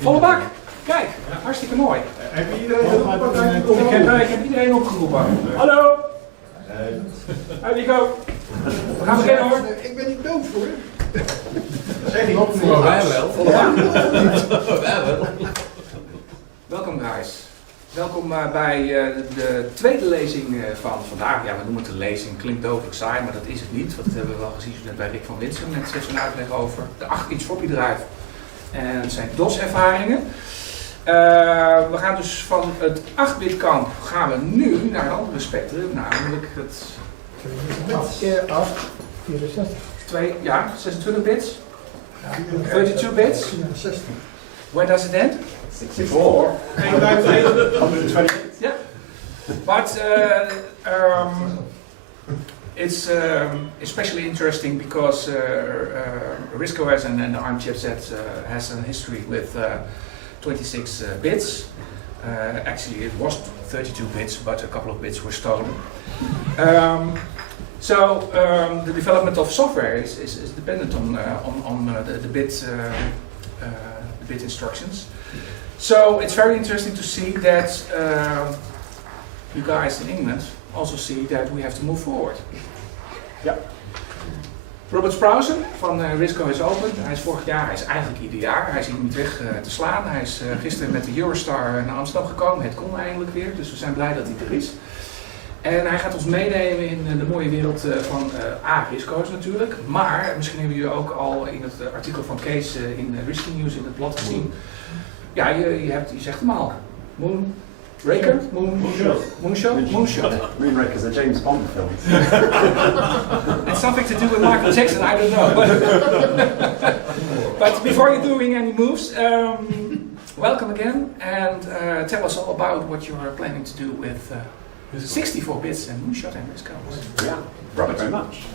Volle bak! Kijk, hartstikke mooi. Heb je iedereen opgeroepen? Ik heb iedereen opgeroepen. Hallo! How do you go? We gaan beginnen hoor. Ik ben niet doof hoor. Zeg niet op voor wij wel. Volle bak. Wij wel. Welkom guys. Welkom bij de tweede lezing van vandaag. Ja, we noemen het een lezing. Klinkt dodelijk saai, maar dat is het niet. Want dat hebben we wel gezien net bij Rick van Winsum. Net zo'n uitleg over de 8-inch floppy drive en zijn DOS-ervaringen. We gaan dus van het 8-bit kamp gaan we nu naar een andere spectrum, namelijk het 8 keer 8, 64. 26 bits, 32 bits. 60. Where does it end? 64. 120. Yeah, but it's especially interesting because RISCOS and the ARM chipset has a history with 26 bits. Actually, it was 32 bits, but a couple of bits were stolen. So the development of software is dependent on the bit instructions. So it's very interesting to see that you guys in England also see that we have to move forward. Ja. Robert Sprousen van RISCOS Open, hij is vorig jaar, hij is eigenlijk ieder jaar, hij is hier niet weg te slaan. Hij is gisteren met de Eurostar naar Amsterdam gekomen, het kon eindelijk weer, dus we zijn blij dat hij er is. En hij gaat ons meenemen in de mooie wereld van RISCOS natuurlijk, maar misschien hebben jullie ook al in het artikel van Kees in Risky News in het blad gezien. Ja, je zegt hem al. Moonraker? Moonshot. Moonshot? Moonshot. Moonraker is a James Bond film. It's something to do with Michael Jackson, I don't know. But before you're doing any moves, welcome again and tell us all about what you are planning to do with 64 bits and Moonshot and RISCOS. Yeah, Robert, very much.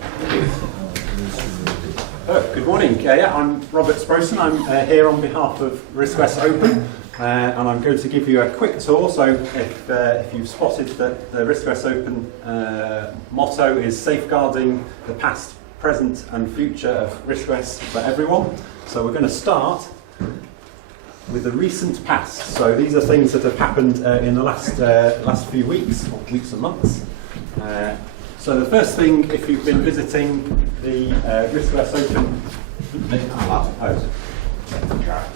Good morning. Yeah, I'm Robert Sprousen. I'm here on behalf of RISCOS Open, and I'm going to give you a quick tour. So, if you've spotted that the RISCOS Open motto is safeguarding the past, present, and future of RISCOS for everyone. So, we're going to start with the recent past. So, these are things that have happened in the last few weeks and months. So the first thing, if you've been visiting the RISCOS Open,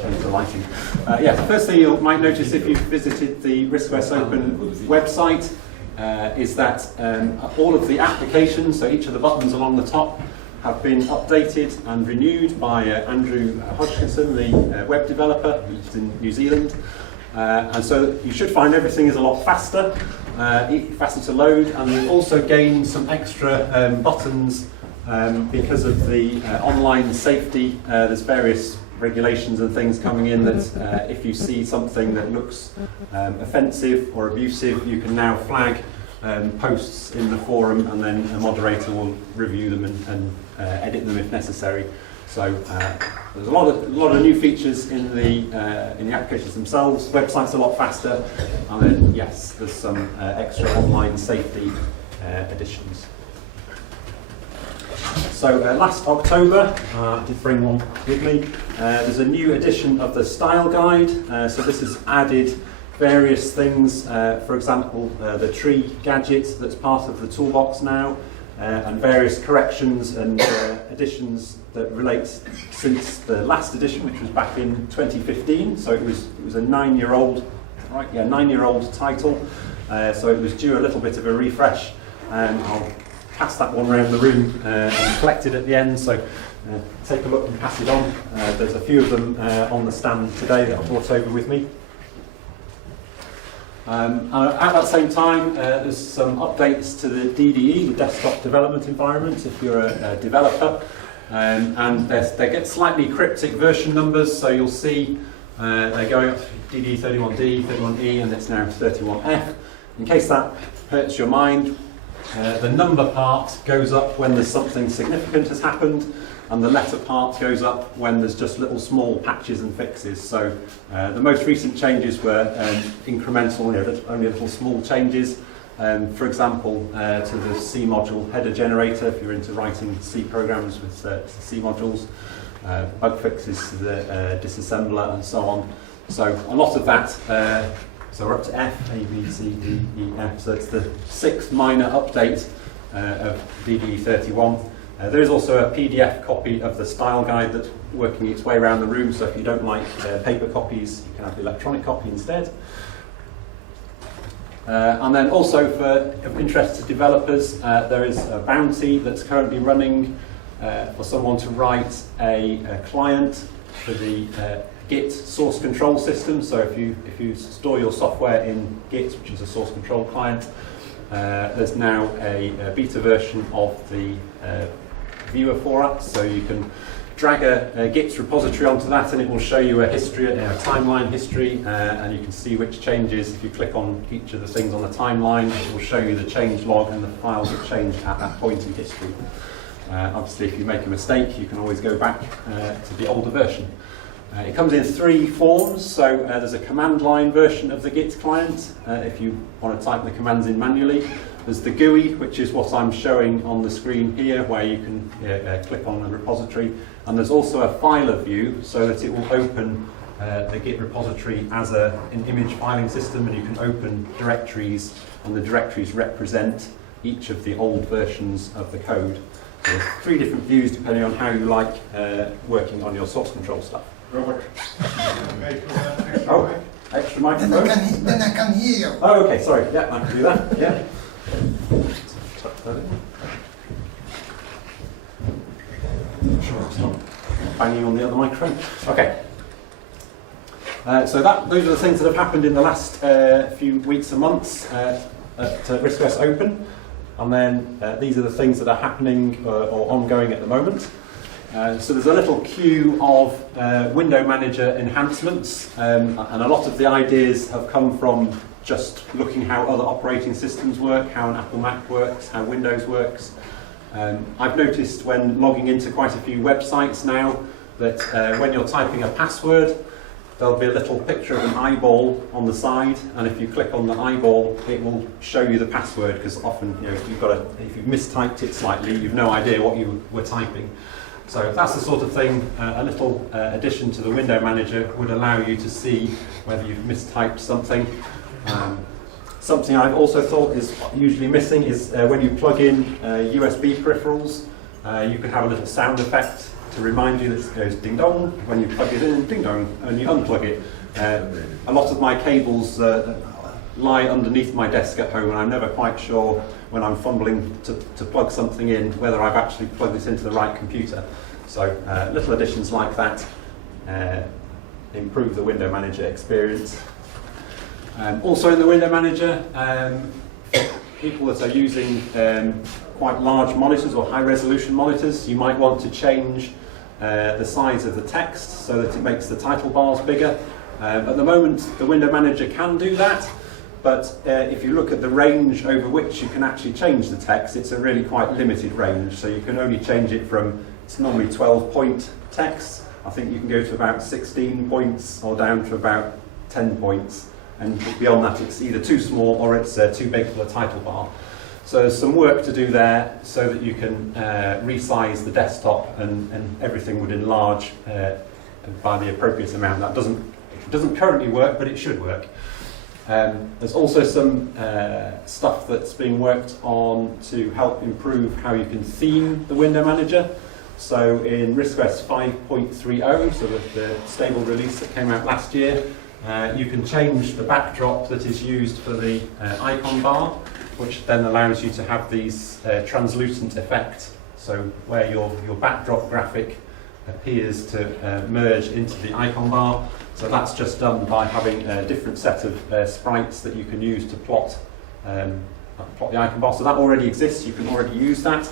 change the lighting. The first thing you might notice if you've visited the RISCOS Open website is that all of the applications, so each of the buttons along the top, have been updated and renewed by Andrew Hodgkinson, the web developer who's in New Zealand. And so you should find everything is a lot faster. Faster to load, and we've also gained some extra buttons because of the online safety. There's various regulations and things coming in that if you see something that looks offensive or abusive, you can now flag posts in the forum, and then a moderator will review them and edit them if necessary. So there's a lot of new features in the applications themselves. Website's a lot faster, and then yes, there's some extra online safety additions. So last October, I did bring one with me. There's a new edition of the style guide. So this has added various things. For example, the tree gadget that's part of the toolbox now. And various corrections and additions that relates since the last edition, which was back in 2015. So it was a 9-year-old, right? Yeah, 9-year-old title. So it was due a little bit of a refresh. I'll pass that one around the room and collect it at the end. So take a look and pass it on. There's a few of them on the stand today that I brought over with me. At that same time, there's some updates to the DDE, the desktop development environment, if you're a developer. And they get slightly cryptic version numbers, so you'll see they're going up to DDE 31D, 31E, and it's now 31F. In case that hurts your mind, the number part goes up when there's something significant has happened, and the letter part goes up when there's just little small patches and fixes. So the most recent changes were incremental, only little small changes. For example, to the C module header generator, if you're into writing C programs with C modules, bug fixes to the disassembler and so on. So a lot of that, so we're up to F, A, B, C, D, E, F, so it's the 6th minor update of DDE 31. There is also a PDF copy of the style guide that's working its way around the room, so if you don't like paper copies, you can have the electronic copy instead. And then also of interest to developers, there is a bounty that's currently running for someone to write a client for the Git source control system. So if you store your software in Git, which is a source control client, there's now a beta version of the viewer for us, so you can drag a Git repository onto that and it will show you a history, a timeline history, and you can see which changes. If you click on each of the things on the timeline, it will show you the change log and the files that changed at that point in history. Obviously, if you make a mistake, you can always go back to the older version. It comes in 3 forms, so there's a command line version of the Git client, if you want to type the commands in manually. There's the GUI, which is what I'm showing on the screen here, where you can click on the repository. And there's also a filer view, so that it will open the Git repository as an image filing system, and you can open directories, and the directories represent each of the old versions of the code. So there's 3 different views depending on how you like working on your source control stuff. Robert. Oh, extra microphone? Then I can hear you. Oh, okay, sorry. Yeah, I can do that. Yeah. Tuck that in. Sure, it's not banging on the other microphone. Okay. So those are the things that have happened in the last few weeks and months at RISCOS Open. And then these are the things that are happening or ongoing at the moment. So there's a little queue of window manager enhancements, and a lot of the ideas have come from just looking how other operating systems work, how an Apple Mac works, how Windows works. I've noticed when logging into quite a few websites now that when you're typing a password, there'll be a little picture of an eyeball on the side, and if you click on the eyeball, it will show you the password, because often, you know, if you've mistyped it slightly, you've no idea what you were typing. So that's the sort of thing, a little addition to the window manager would allow you to see whether you've mistyped something. Something I've also thought is usually missing is when you plug in USB peripherals, you can have a little sound effect to remind you that it goes ding dong when you plug it in, ding dong, and you unplug it. A lot of my cables lie underneath my desk at home, and I'm never quite sure when I'm fumbling to plug something in whether I've actually plugged it into the right computer. So little additions like that improve the window manager experience. Also in the window manager, people that are using quite large monitors or high resolution monitors, you might want to change the size of the text so that it makes the title bars bigger. At the moment, the window manager can do that, but if you look at the range over which you can actually change the text, it's a really quite limited range. So you can only change it from, it's normally 12-point text. I think you can go to about 16 points or down to about 10 points. And beyond that, it's either too small or it's too big for the title bar. So there's some work to do there so that you can resize the desktop and everything would enlarge by the appropriate amount. That doesn't currently work, but it should work. There's also some stuff that's being worked on to help improve how you can theme the window manager. So in RISCOS 5.30, so the stable release that came out last year, you can change the backdrop that is used for the icon bar, which then allows you to have these translucent effect. So where your backdrop graphic appears to merge into the icon bar. So that's just done by having a different set of sprites that you can use to plot the icon bar. So that already exists, you can already use that.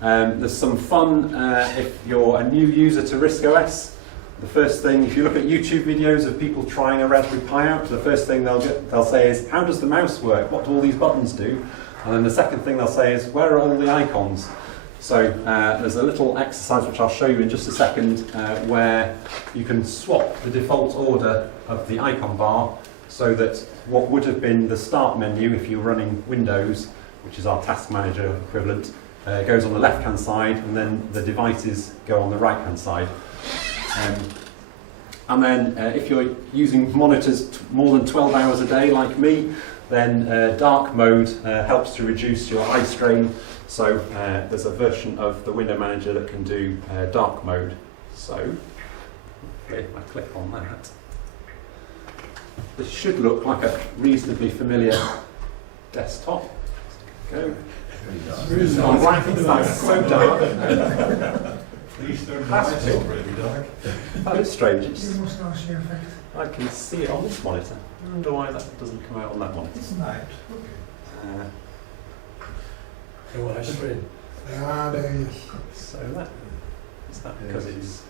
There's some fun if you're a new user to RISCOS. The first thing, if you look at YouTube videos of people trying a Raspberry Pi out, the first thing they'll say is, how does the mouse work? What do all these buttons do? And then the second thing they'll say is, where are all the icons? So there's a little exercise which I'll show you in just a second where you can swap the default order of the icon bar so that what would have been the start menu if you're running Windows, which is our task manager equivalent, goes on the left-hand side, and then the devices go on the right-hand side. And then if you're using monitors more than 12 hours a day like me, then dark mode helps to reduce your eye strain. So there's a version of the window manager that can do dark mode. So if I click on that, this should look like a reasonably familiar desktop. Go. Oh, right, that's so dark. Please don't That's it's already dark. That is strange. You must now see effect. I can see it on this monitor. I wonder why that doesn't come out on that monitor. It's night. Ja, there is. So that is that because it's.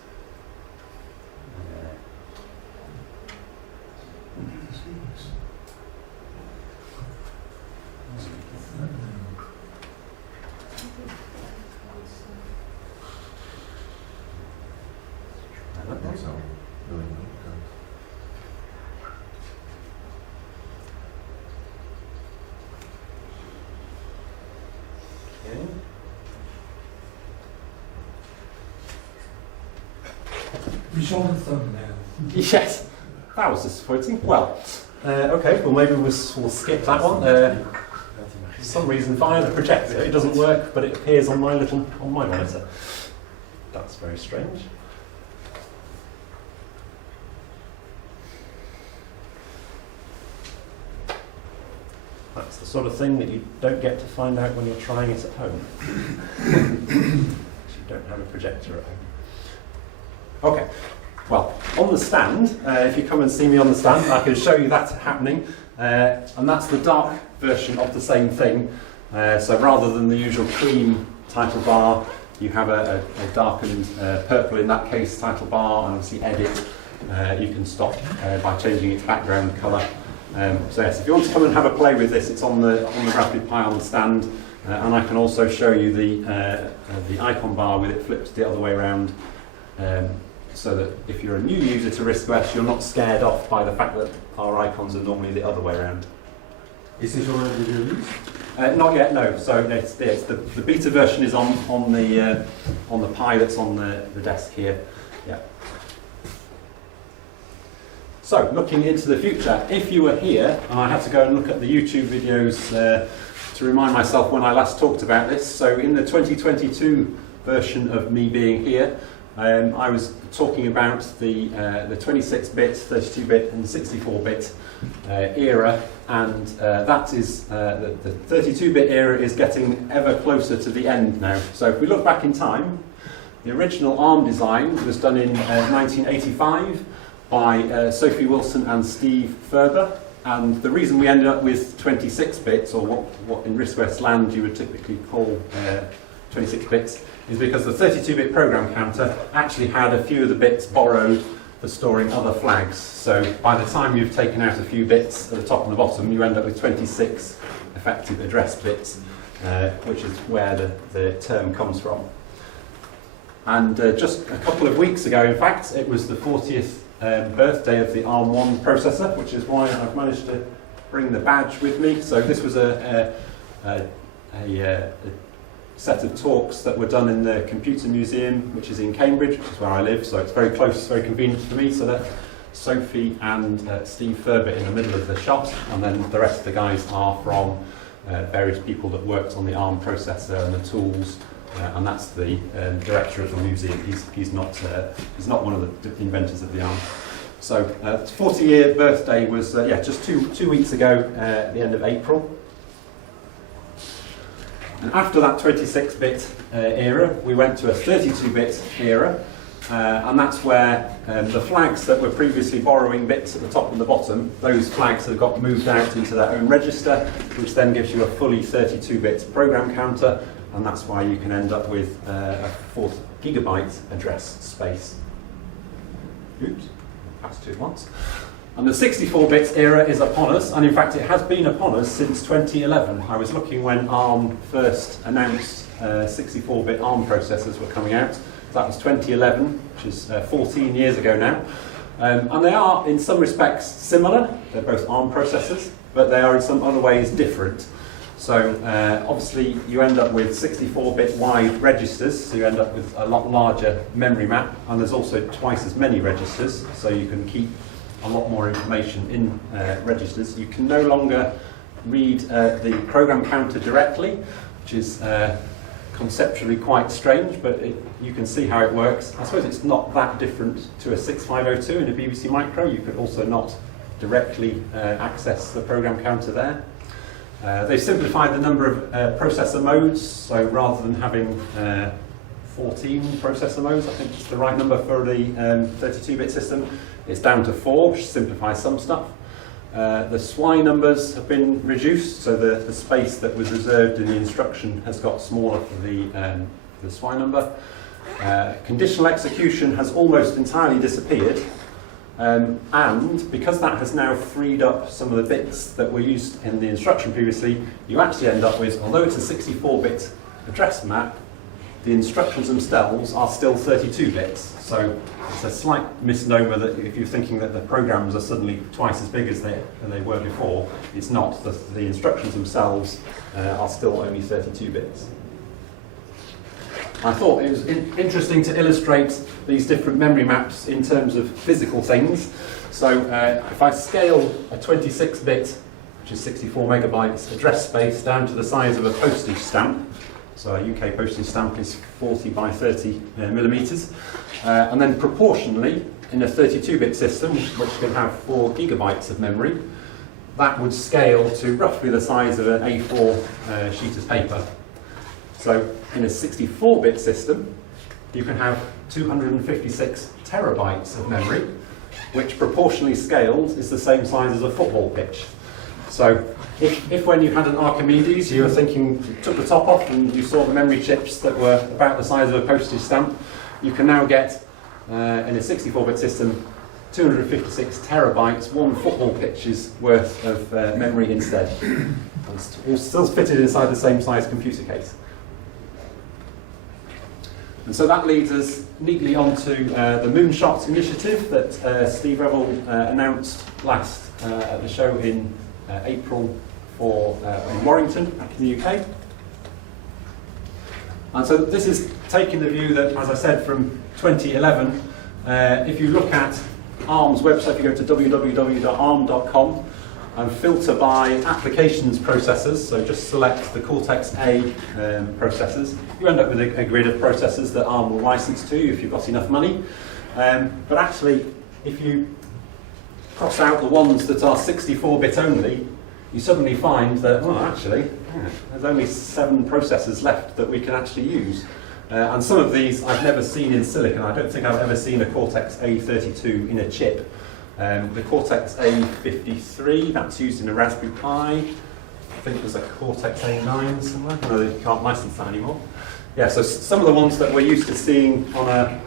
Bijzonder thumbnail. Yes, that was disappointing. Well, okay, well maybe we'll skip that one. For some reason via the projector it doesn't work, but it appears on my monitor. That's very strange. That's the sort of thing that you don't get to find out when you're trying it at home. You don't have a projector at home. Okay, well, on the stand, if you come and see me on the stand, I can show you that happening. And that's the dark version of the same thing. So rather than the usual cream title bar, you have a darkened purple, in that case, title bar, and obviously edit. You can stop by changing its background colour. So yes, if you want to come and have a play with this, it's on the Raspberry Pi on the stand. And I can also show you the icon bar with it flipped the other way around. So that if you're a new user to RISCOS, you're not scared off by the fact that our icons are normally the other way around. Is this already released? Not yet, no. So it's the beta version is on the Pi that's on the desk here. Yeah. So looking into the future, if you were here, and I had to go and look at the YouTube videos to remind myself when I last talked about this. So in the 2022 version of me being here, I was talking about the 26-bit, 32-bit and 64-bit era, and that is the 32-bit era is getting ever closer to the end now. So if we look back in time, the original ARM design was done in 1985 by Sophie Wilson and Steve Ferber, and the reason we ended up with 26 bits, or what in RISCOS land you would typically call 26 bits, is because the 32-bit program counter actually had a few of the bits borrowed for storing other flags. So by the time you've taken out a few bits at the top and the bottom, you end up with 26 effective address bits, which is where the term comes from. And just a couple of weeks ago, in fact, it was the 40th birthday of the ARM1 processor, which is why I've managed to bring the badge with me. So this was a set of talks that were done in the Computer Museum, which is in Cambridge, which is where I live, so it's very close, very convenient for me. So that Sophie and Steve Ferber in the middle of the shot, and then the rest of the guys are from various people that worked on the ARM processor and the tools, and that's the director of the museum. He's not one of the inventors of the ARM. So 40-year birthday was just two weeks ago, at the end of April. And after that 26-bit era, we went to a 32-bit era, and that's where the flags that were previously borrowing bits at the top and the bottom, those flags have got moved out into their own register, which then gives you a fully 32-bit program counter, and that's why you can end up with a 4 gigabyte address space. Oops, passed too once. And the 64-bit era is upon us, and in fact it has been upon us since 2011. I was looking when ARM first announced 64-bit ARM processors were coming out. That was 2011, which is 14 years ago now. And they are, in some respects, similar. They're both ARM processors, but they are in some other ways different. So obviously you end up with 64-bit wide registers, so you end up with a lot larger memory map, and there's also twice as many registers, so you can keep a lot more information in registers. You can no longer read the program counter directly, which is conceptually quite strange, but you can see how it works. I suppose it's not that different to a 6502 in a BBC Micro. You could also not directly access the program counter there. They've simplified the number of processor modes, so rather than having 14 processor modes, I think it's the right number for the 32-bit system, it's down to 4, which simplifies some stuff. The SWI numbers have been reduced, so the space that was reserved in the instruction has got smaller for the SWI number. Conditional execution has almost entirely disappeared, and because that has now freed up some of the bits that were used in the instruction previously, you actually end up with, although it's a 64-bit address map, the instructions themselves are still 32 bits. So it's a slight misnomer that if you're thinking that the programs are suddenly twice as big as they were before, it's not. The instructions themselves are still only 32 bits. I thought it was interesting to illustrate these different memory maps in terms of physical things. So if I scale a 26-bit, which is 64 megabytes, address space down to the size of a postage stamp, so a UK postage stamp is 40 by 30 millimetres, and then proportionally, in a 32-bit system, which can have 4 gigabytes of memory, that would scale to roughly the size of an A4 sheet of paper. So in a 64-bit system, you can have 256 terabytes of memory, which proportionally scaled is the same size as a football pitch. So if when you had an Archimedes, you were thinking, you took the top off and you saw the memory chips that were about the size of a postage stamp, you can now get, in a 64-bit system, 256 terabytes, one football pitch's worth of memory instead. It's still fitted inside the same size computer case. And so that leads us neatly onto the moonshot initiative that Steve Revel announced last at the show in April in Warrington, back in the UK. And so this is taking the view that, as I said, from 2011, if you look at ARM's website, if you go to www.arm.com and filter by applications processors, so just select the Cortex-A processors, you end up with a grid of processors that ARM will license to you if you've got enough money. But actually, if you cross out the ones that are 64-bit only, you suddenly find that, well, actually, there's only 7 processors left that we can actually use. And some of these I've never seen in silicon. I don't think I've ever seen a Cortex-A32 in a chip. The Cortex-A53, that's used in a Raspberry Pi. I think there's a Cortex-A9 somewhere. No, they can't license that anymore. Yeah, so some of the ones that we're used to seeing on a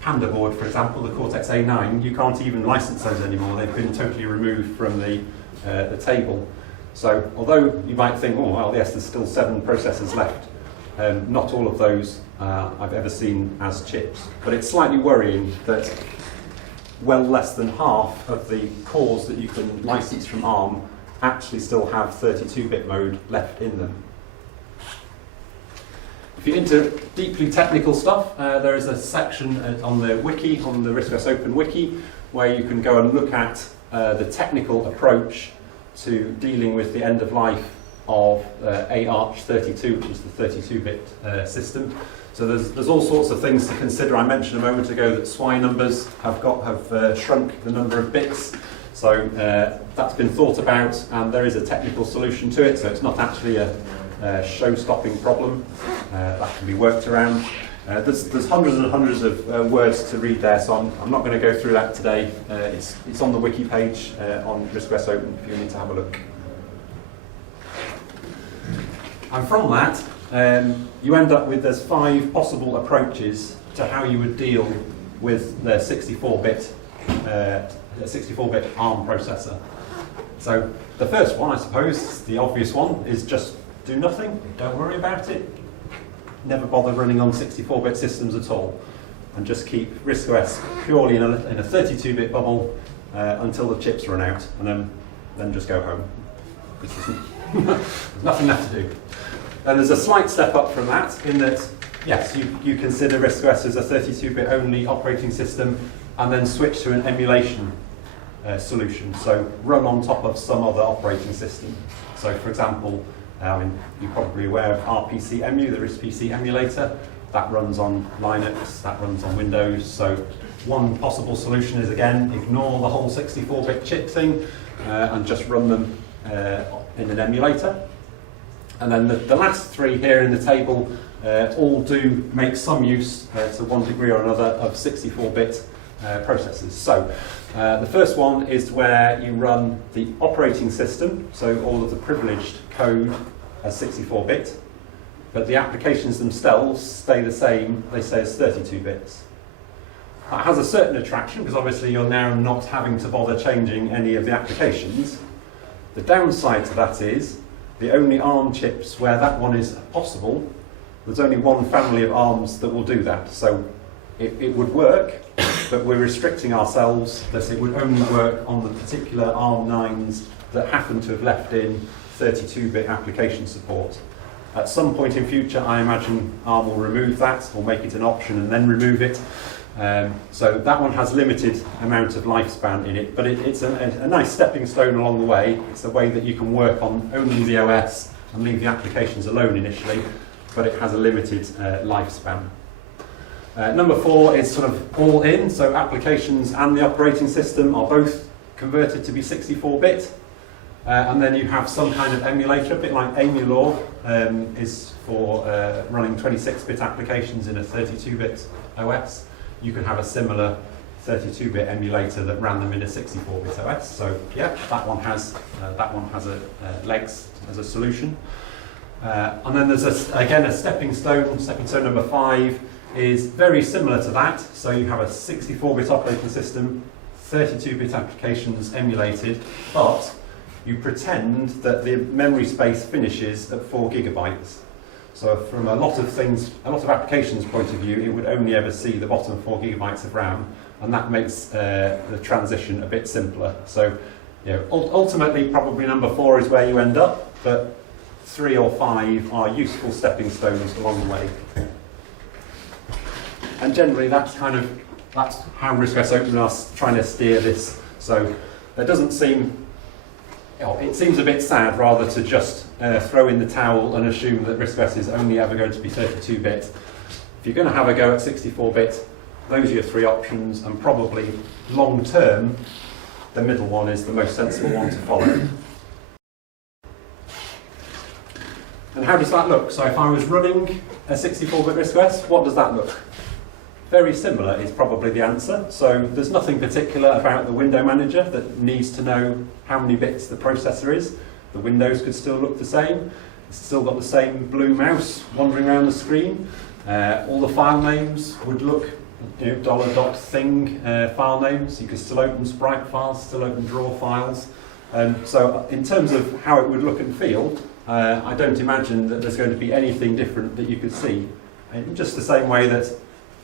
Panda board, for example, the Cortex-A9, you can't even license those anymore. They've been totally removed from the table. So although you might think, oh, well, yes, there's still 7 processors left, not all of those I've ever seen as chips. But it's slightly worrying that well less than half of the cores that you can license from ARM actually still have 32-bit mode left in them. If you're into deeply technical stuff, there is a section on the wiki, on the RISCOS Open wiki, where you can go and look at the technical approach to dealing with the end of life of AArch32, which is the 32-bit system. So there's all sorts of things to consider. I mentioned a moment ago that SWI numbers have shrunk the number of bits. So that's been thought about, and there is a technical solution to it. So it's not actually a show-stopping problem. That can be worked around. There's hundreds and hundreds of words to read there, so I'm not going to go through that today. It's on the wiki page on RISCOS Open if you need to have a look. And from that, you end up with there's 5 possible approaches to how you would deal with the 64-bit ARM processor. So the first one, I suppose, the obvious one, is just do nothing, don't worry about it, never bother running on 64-bit systems at all, and just keep RISC-OS purely in a 32-bit bubble until the chips run out, and then just go home. There's nothing left to do. And there's a slight step up from that in that, yes, you consider RISCOS as a 32-bit only operating system and then switch to an emulation solution, so run on top of some other operating system. So for example, you're probably aware of RPCemu, the RISC-PC emulator. That runs on Linux, that runs on Windows. So one possible solution is, again, ignore the whole 64-bit chip thing and just run them in an emulator. And then the last three here in the table all do make some use, to one degree or another, of 64-bit processors. So the first one is where you run the operating system, so all of the privileged code as 64-bit, but the applications themselves stay the same, they stay as 32 bits. That has a certain attraction because obviously you're now not having to bother changing any of the applications. The downside to that is the only ARM chips where that one is possible, there's only one family of ARMs that will do that. So it would work, but we're restricting ourselves that it would only work on the particular ARM9s that happen to have left in 32-bit application support. At some point in future, I imagine ARM will remove that, or make it an option and then remove it. So that one has limited amount of lifespan in it, but it's a nice stepping stone along the way. It's a way that you can work on only the OS and leave the applications alone initially, but it has a limited lifespan. Number 4 is sort of all in, so applications and the operating system are both converted to be 64-bit. And then you have some kind of emulator, a bit like Emulaw is for running 26-bit applications in a 32-bit OS. You can have a similar 32-bit emulator that ran them in a 64-bit OS. So yeah, that one has a legs as a solution. And then there's again a stepping stone. Stepping stone number 5 is very similar to that. So you have a 64-bit operating system, 32-bit applications emulated, but you pretend that the memory space finishes at 4 gigabytes. So from a lot of applications point of view, it would only ever see the bottom 4 gigabytes of RAM, and that makes the transition a bit simpler. So, you know, ultimately, probably number 4 is where you end up, but 3 or 5 are useful stepping stones along the way. And generally, that's how RISCOS Open are trying to steer this. So there doesn't seem. It seems a bit sad rather to just throw in the towel and assume that RISCOS is only ever going to be 32-bit. If you're going to have a go at 64-bit, those are your 3 options, and probably long-term, the middle one is the most sensible one to follow. And how does that look? So if I was running a 64-bit RISCOS, what does that look? Very similar is probably the answer. So there's nothing particular about the window manager that needs to know how many bits the processor is. The windows could still look the same. It's still got the same blue mouse wandering around the screen. All the file names would look, you know, $.thing file names. You could still open sprite files, still open draw files. So in terms of how it would look and feel, I don't imagine that there's going to be anything different that you could see. In just the same way that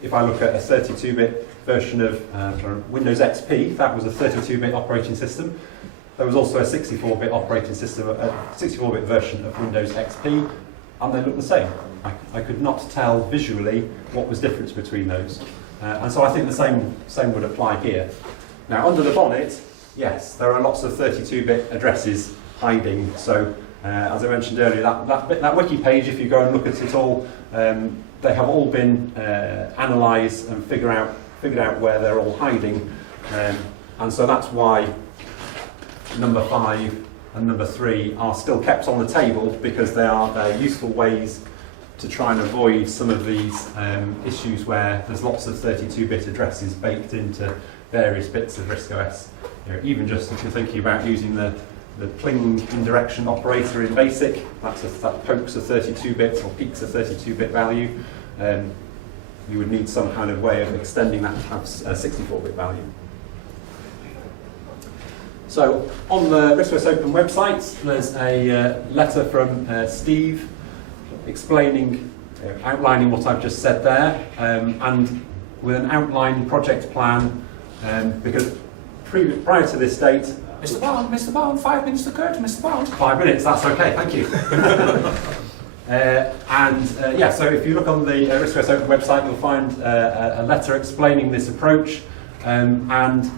if I look at a 32-bit version of Windows XP, that was a 32-bit operating system. There was also a 64-bit operating system, a 64-bit version of Windows XP, and they look the same. I could not tell visually what was difference between those. And so I think the same would apply here. Now, under the bonnet, yes, there are lots of 32-bit addresses hiding. So, as I mentioned earlier, that wiki page, if you go and look at it all, they have all been analysed and figured out where they're all hiding, and so that's why number 5 and number 3 are still kept on the table, because they're useful ways to try and avoid some of these issues where there's lots of 32-bit addresses baked into various bits of RISCOS. You know, even just if you're thinking about using the pling indirection operator in BASIC, that pokes a 32-bit or peaks a 32-bit value. You would need some kind of way of extending that to have a 64-bit value. So on the RISCOS Open website, there's a letter from Steve explaining, outlining what I've just said there, and with an outline project plan, because prior to this date, Mr. Bond, 5 minutes to Kurt, Mr. Bond. 5 minutes, that's okay, thank you. Yeah, so if you look on the RISCOS Open website, you'll find a letter explaining this approach. And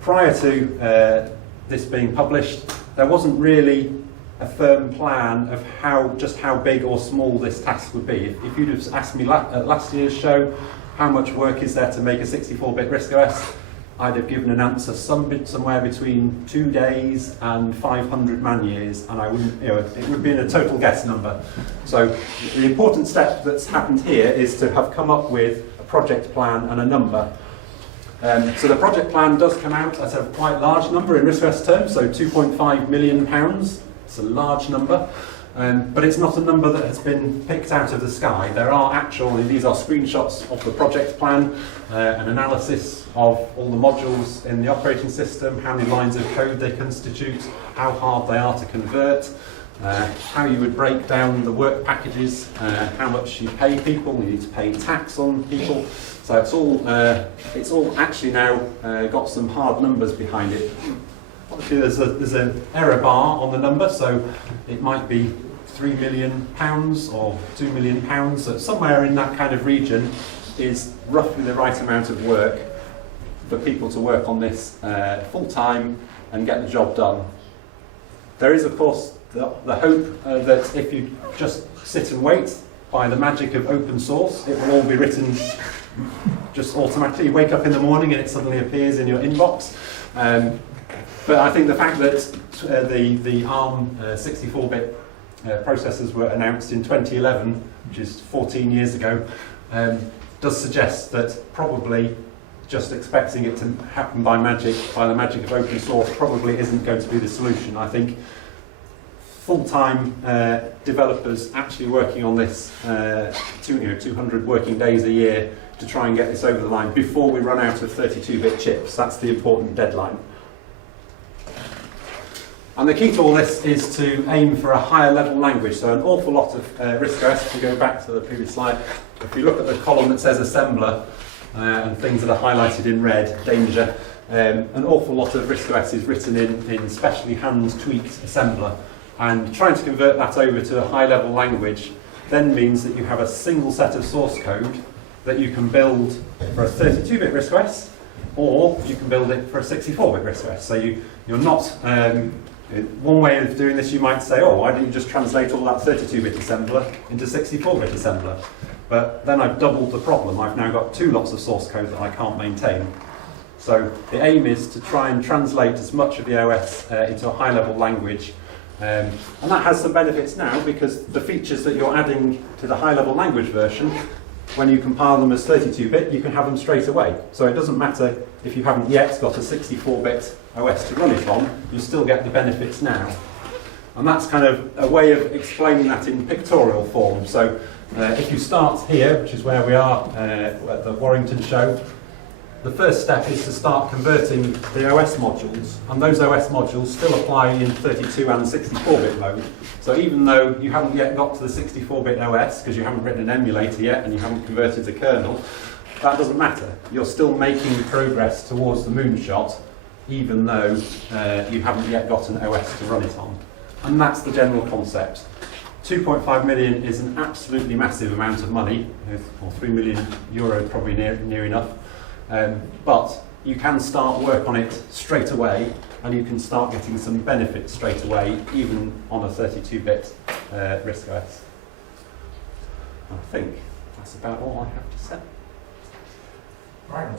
prior to this being published, there wasn't really a firm plan of how big or small this task would be. If you'd have asked me at last year's show, how much work is there to make a 64-bit RISC-OS, I'd have given an answer somewhere between 2 days and 500 man-years, and I wouldn't, it would be in a total guess number. So the important step that's happened here is to have come up with a project plan and a number. So the project plan does come out at a quite large number in RISC-OS terms, so £2.5 million. It's a large number. But it's not a number that has been picked out of the sky. There are these are screenshots of the project plan, an analysis of all the modules in the operating system, how many lines of code they constitute, how hard they are to convert, how you would break down the work packages, how much you pay people, you need to pay tax on people. So it's all actually now got some hard numbers behind it. Obviously there's an error bar on the number, so it might be £3 million or £2 million, so somewhere in that kind of region is roughly the right amount of work for people to work on this full time and get the job done. There is of course the hope that if you just sit and wait, by the magic of open source, it will all be written just automatically. You wake up in the morning and it suddenly appears in your inbox. But I think the fact that the ARM 64-bit processors were announced in 2011, which is 14 years ago, does suggest that probably just expecting it to happen by the magic of open source probably isn't going to be the solution. I think full-time developers actually working on this 200 working days a year to try and get this over the line before we run out of 32-bit chips. That's the important deadline. And the key to all this is to aim for a higher level language. So an awful lot of RISC-OS, if we go back to the previous slide, if you look at the column that says assembler and things that are highlighted in red, danger, an awful lot of RISC-OS is written in specially hand-tweaked assembler. And trying to convert that over to a high level language then means that you have a single set of source code that you can build for a 32-bit RISC-OS, or you can build it for a 64-bit RISC-OS. So you're not... one way of doing this, you might say, oh, why don't you just translate all that 32-bit assembler into 64-bit assembler? But then I've doubled the problem. I've now got 2 lots of source code that I can't maintain. So the aim is to try and translate as much of the OS into a high-level language. And that has some benefits now, because the features that you're adding to the high-level language version, when you compile them as 32-bit, you can have them straight away. So it doesn't matter if you haven't yet got a 64-bit OS to run it on, you still get the benefits now. And that's kind of a way of explaining that in pictorial form. So if you start here, which is where we are at the Warrington show, the first step is to start converting the OS modules, and those OS modules still apply in 32 and 64-bit mode. So even though you haven't yet got to the 64-bit OS, because you haven't written an emulator yet and you haven't converted the kernel, that doesn't matter. You're still making progress towards the moonshot, even though you haven't yet got an OS to run it on. And that's the general concept. 2.5 million is an absolutely massive amount of money, or €3 million probably near enough. But you can start work on it straight away, and you can start getting some benefits straight away, even on a 32-bit RISC-OS. I think that's about all I have to say. Right.